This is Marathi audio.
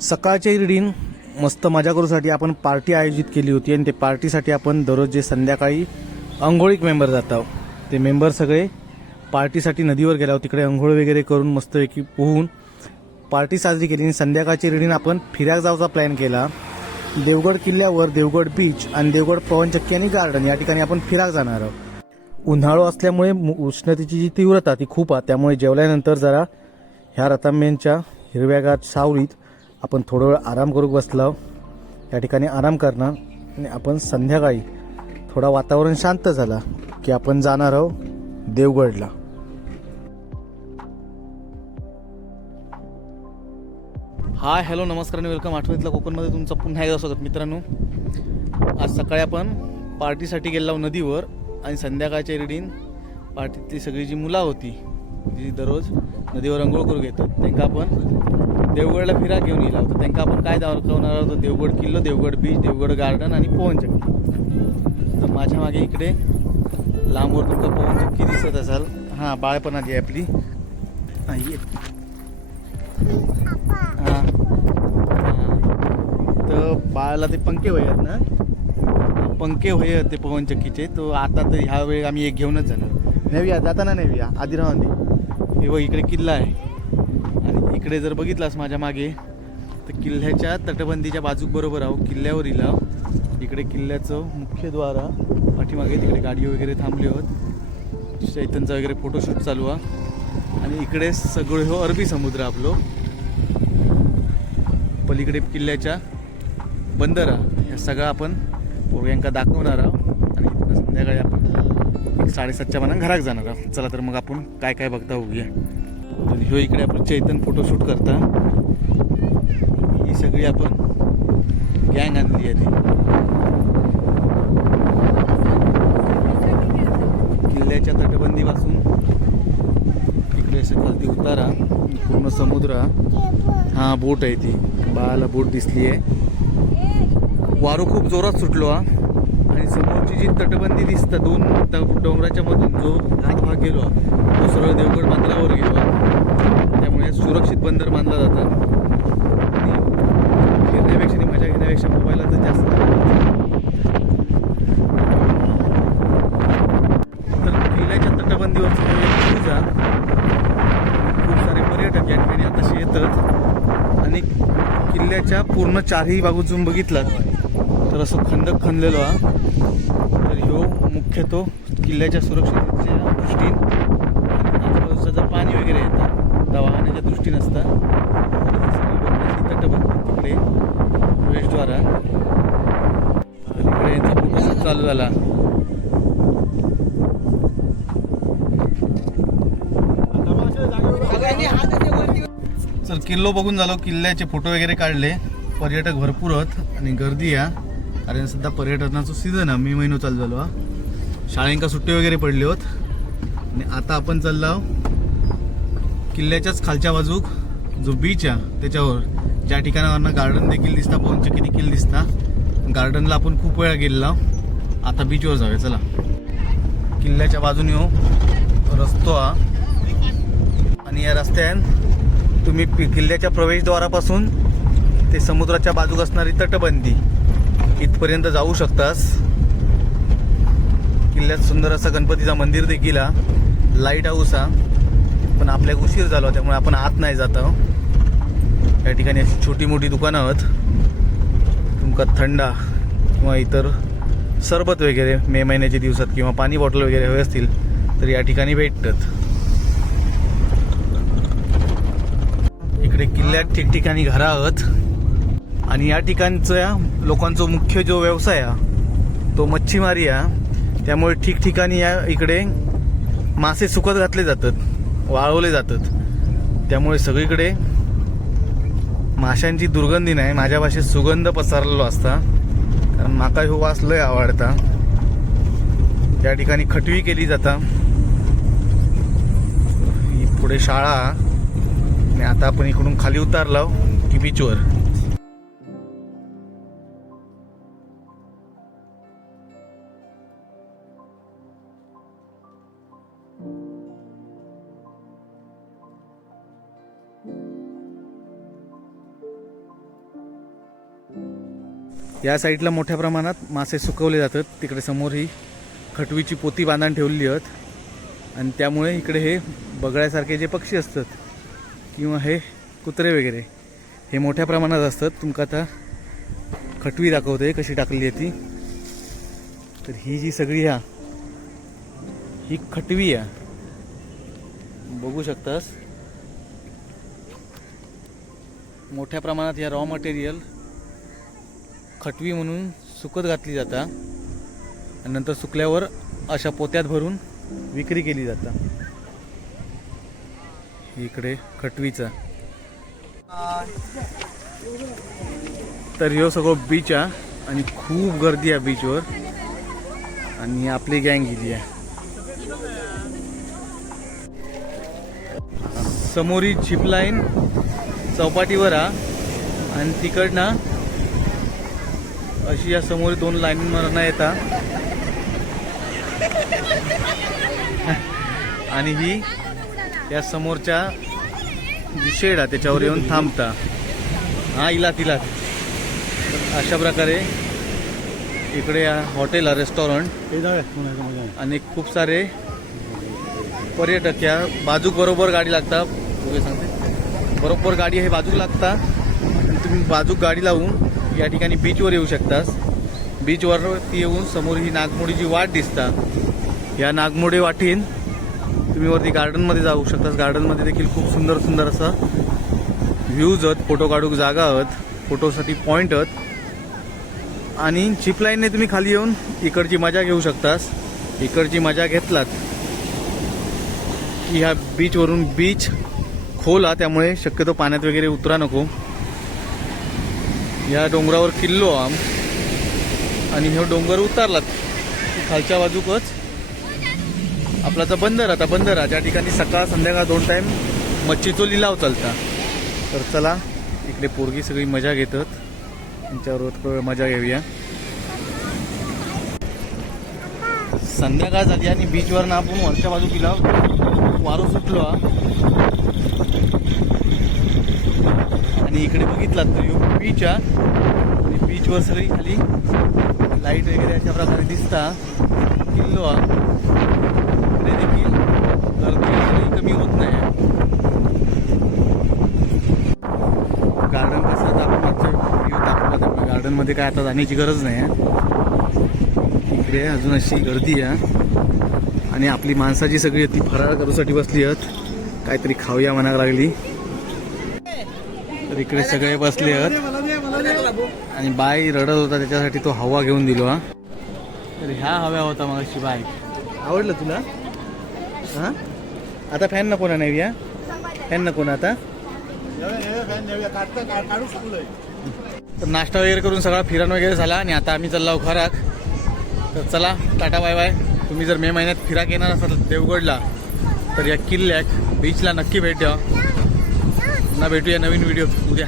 सकाळच्या रिडीन मस्त मजा करूसाठी आपण पार्टी आयोजित केली होती आणि ते पार्टीसाठी आपण दररोज जे संध्याकाळी अंघोळीक मेंबर जातो ते मेंबर सगळे पार्टीसाठी नदीवर गेला तिकडे अंघोळ वगैरे करून मस्तपैकी पोहून पार्टी साजरी केली आणि संध्याकाळची रिडीन आपण फिराक जावचा प्लॅन केला. देवगड किल्ल्यावर देवगड बीच आणि देवगड पवनचक्की आणि गार्डन या ठिकाणी आपण फिराक जाणार आहोत. उन्हाळो असल्यामुळे उष्णतेची जी तीव्रता ती खूप आहे. त्यामुळे जेवल्यानंतर जरा ह्या रतांब्यांच्या हिरव्यागार सावलीत आपण थोडा वेळ आराम करू बसलो. या ठिकाणी आराम करणार आणि आपण संध्याकाळी थोडा वातावरण शांत झाला की आपण जाणार आहोत देवगडला. हाय हॅलो नमस्कार आणि वेलकम. आठवणीतला कोकणमध्ये तुमचं पुन्हा एकदा स्वागत मित्रांनो. आज सकाळी आपण पार्टीसाठी गेलो नदीवर आणि संध्याकाळच्या रेडीन पार्टीतली सगळी जी मुलं होती जी दररोज नदीवर अंघोळ करू घेतात त्यांना आपण देवगडला फिरा घेऊन गेला होता त्यांना आपण काय दाखवणार होतो देवगड किल्लो देवगड बीच देवगड गार्डन आणि पवनचक्की तर माझ्या मागे इकडे लांबवर तुमचं पवनचक्की दिसत असाल. हां बाळपणाची आहे आपली. हां. ये तर बाळाला ते पंखे वय आहेत ना? पंखे होय आहेत ते पवनचक्कीचे तो आता तर ह्या वेळी आम्ही एक घेऊनच जाणार. नेव्या जाताना नेव्या आधी राहून हे व इकडे किल्ला आहे. आणि इकडे जर बघितलास माझ्या मागे तर किल्ल्याच्या तटबंदीच्या बाजूक बरोबर आहो किल्ल्यावर इला इकडे किल्ल्याचं मुख्य द्वारा पाठीमागे तिकडे गाडी वगैरे थांबली होत. चैतनचा वगैरे फोटोशूट चालू आहे आणि इकडे सगळं हो अरबी समुद्र आपलो. पलीकडे किल्ल्याच्या बंदरा ह्या सगळं आपण पोरग्यांका दाखवणार आहोत आणि संध्याकाळी आपण साडेसातच्या मना घरात जाणार आहोत. चला तर मग आपण काय काय बघता होऊया आणि ह्यो इकडे आपण चैतन फोटोशूट करता. ही सगळी आपण गँग आणली आहे ती. किल्ल्याच्या तटबंदीपासून इकडे असं खालती उतारा. पूर्ण समुद्र. हा बोट आहे ती. बाळाला बोट दिसली आहे वारो खूप जोरात सुटलो हा. आणि समोरची जी तटबंदी दिसतं दोन डोंगराच्या मधून जो हात भाग गेलो तो सरळ देवगड बंदरावर गेलो. त्यामुळे सुरक्षित बंदर मानला जातं आणि फिरण्यापेक्षा आणि मजा घेण्यापेक्षा मोबाईलला जास्त तर किल्ल्याच्या तटबंदीवर पूजा खूप सारे पर्यटक या ठिकाणी आताशी येतात. आणि किल्ल्याच्या पूर्ण चारही बाजूतून बघितलं तर असं खंदक खणलेलो हा. तर ह्यो मुख्यतो किल्ल्याच्या सुरक्षिततेच्या दृष्टीने. आणि आजूबाजूचं जर पाणी वगैरे येतं दवाखान्याच्या दृष्टीने असतं तटबंदी तिकडे प्रवेशद्वार यांचा चालू झाला. चल किल्लो बघून झालो किल्ल्याचे फोटो वगैरे काढले. पर्यटक भरपूर आहेत आणि गर्दी आहे. कारण सध्या पर्यटनाचं सीझन आहे मे महिनो चालू झालो हा. शाळेंका सुट्टी वगैरे पडली होत. आणि आता आपण चाललो आहो किल्ल्याच्याच खालच्या बाजूक जो बीच आहे त्याच्यावर. ज्या ठिकाणावरनं गार्डन देखील दिसता पवनचक्की देखील दिसता गार्डनला आपण खूप वेळा गेलेलो आहो. आता बीचवर जाऊया चला. किल्ल्याच्या बाजूने हो रस्तो हा. आणि या रस्त्यान तुम्ही किल्ल्याच्या प्रवेशद्वारापासून ते समुद्राच्या बाजूक असणारी तटबंदी. इथपर्यंत जाऊ शकतास. किल्ल्यात सुंदर असं गणपतीचा मंदिर देखील हा लाइट हाऊस हा पण आपल्या उशीर झाला त्यामुळे आपण आत नाही जात या ठिकाणी अशी छोटी मोठी दुकानं आहेत. तुमका थंडा किंवा इतर सरबत वगैरे मे महिन्याच्या दिवसात किंवा पाणी बॉटल वगैरे हवे असतील तर या ठिकाणी भेटतात. इकडे किल्ल्यात ठिकठिकाणी घरा आहेत. आणि या ठिकाणचा लोकांचा मुख्य जो व्यवसाय आहे तो मच्छीमारी आहे. त्यामुळे ठिकठिकाणी या इकडे मासे सुकत घातले जातात वाळवले जातात. त्यामुळे सगळीकडे माशांची दुर्गंधी नाही. माझ्या भाषेत सुगंध पसरलेलो असता. कारण माका ह्यो वास लय आवडता. त्या ठिकाणी खटवी केली जाता. ही पुढे शाळा. आणि आता आपण इकडून खाली उतारलो की बीचवर. या साईडला मोठ्या प्रमाणात मासे सुकवले जातात. तिकडे समोर ही खटवीची पोती बांधून ठेवलेली आहेत. आणि त्यामुळे इकडे हे बगळ्यासारखे जे पक्षी असतात किंवा हे कुत्रे वगैरे हे मोठ्या प्रमाणात असतात. तुमका आता खटवी दाखवते कशी टाकली आहे ती. तर ही जी सगळी ह्या ही खटवी आहे. बघू शकतास. मोठ्या प्रमाणात या रॉ मटेरियल खटवी म्हणून सुकत घातली जाता. आणि नंतर सुकल्यावर अशा पोत्यात भरून विक्री केली जाता. इकडे खटवीचा. तर ह्यो सगळं बीच आहे आणि खूप गर्दी आहे बीचवर आणि आपली गँग गेली आहे. समोरी झिप लाईन चौपाटीवर हा आणि तिकडनं अशी या समोर दोन लाईन येता आणि ही या समोरच्या जी शेड आहे त्याच्यावर येऊन थांबता हा इला तिला अशा प्रकारे इकडे या हॉटेल आहे रेस्टॉरंट आणि खूप सारे पर्यटक या बाजूक बरोबर गाडी लागता सांगते. बरोबर गाडी हे बाजूक लागता आणि तुम्ही बाजूक गाडी लावून या ठिकाणी बीचवर येऊ शकतास बीचवरती येऊन समोर ही नागमोडीची वाट दिसता. या नागमोडी वाटीन तुम्ही वरती गार्डनमध्ये जाऊ शकतास. गार्डनमध्ये देखील खूप सुंदर सुंदर असं व्ह्यूज आहेत फोटो काढूक जागा आहेत फोटोसाठी पॉईंट आहेत आणि चिपलाईनने तुम्ही खाली येऊन इकडची मजा घेऊ शकतास. इकडची मजा घेतलात. की ह्या बीचवरून बीच खोल हा त्यामुळे शक्यतो पाण्यात वगैरे उतरा नको. या डोंगरावर किल्लो आम. आणि हे डोंगर उतारलात. खालच्या बाजूकच आपला तर बंदर आता बंदर आहे ज्या ठिकाणी सकाळ संध्याकाळ दोन टाइम मच्छीचो लिलाव चालता. तर चला इकडे पोरगी सगळी मजा घेतात. त्यांच्याबरोबर मजा घेऊया. संध्याकाळ झाली आणि बीचवर ना आपण वरच्या बाजू गेला वारो सुटलो हा. आणि इकडे बघितलात तर ह्यो बीच हा आणि बीचवर सगळी खाली लाइट वगैरे अशा प्रकारे दिसता. किल्लो हा. इकडे देखील गर्दी कमी होत नाही. गार्डन कसं आता दाखवला गार्डनमध्ये काय आता जाण्याची गरज नाही आहे. इकडे अजून अशी गर्दी आहे. आणि आपली माणसाची सगळी ती फराळ करूसाठी बसली आहेत. काहीतरी खाऊया म्हणायला लागली. इकडे सगळे बसले आहेत. आणि बाई रडत होता त्याच्यासाठी तो हवा घेऊन दिलो हा. तर ह्या हव्या होता मग बाईक आवडलं तुला? हा? आता फॅन नको ना नाही या फॅन नको ना आता? तर नाश्ता वगैरे करून सगळा फिरण वगैरे झाला आणि आता आम्ही चाललो खराक तर चला टाटा बाय बाय. तुम्ही जर मे महिन्यात फिराक येणार असाल देवगडला तर या किल्ल्याक बीचला नक्की भेट द्या. पुन्हा भेटूया नवीन व्हिडिओ उद्या.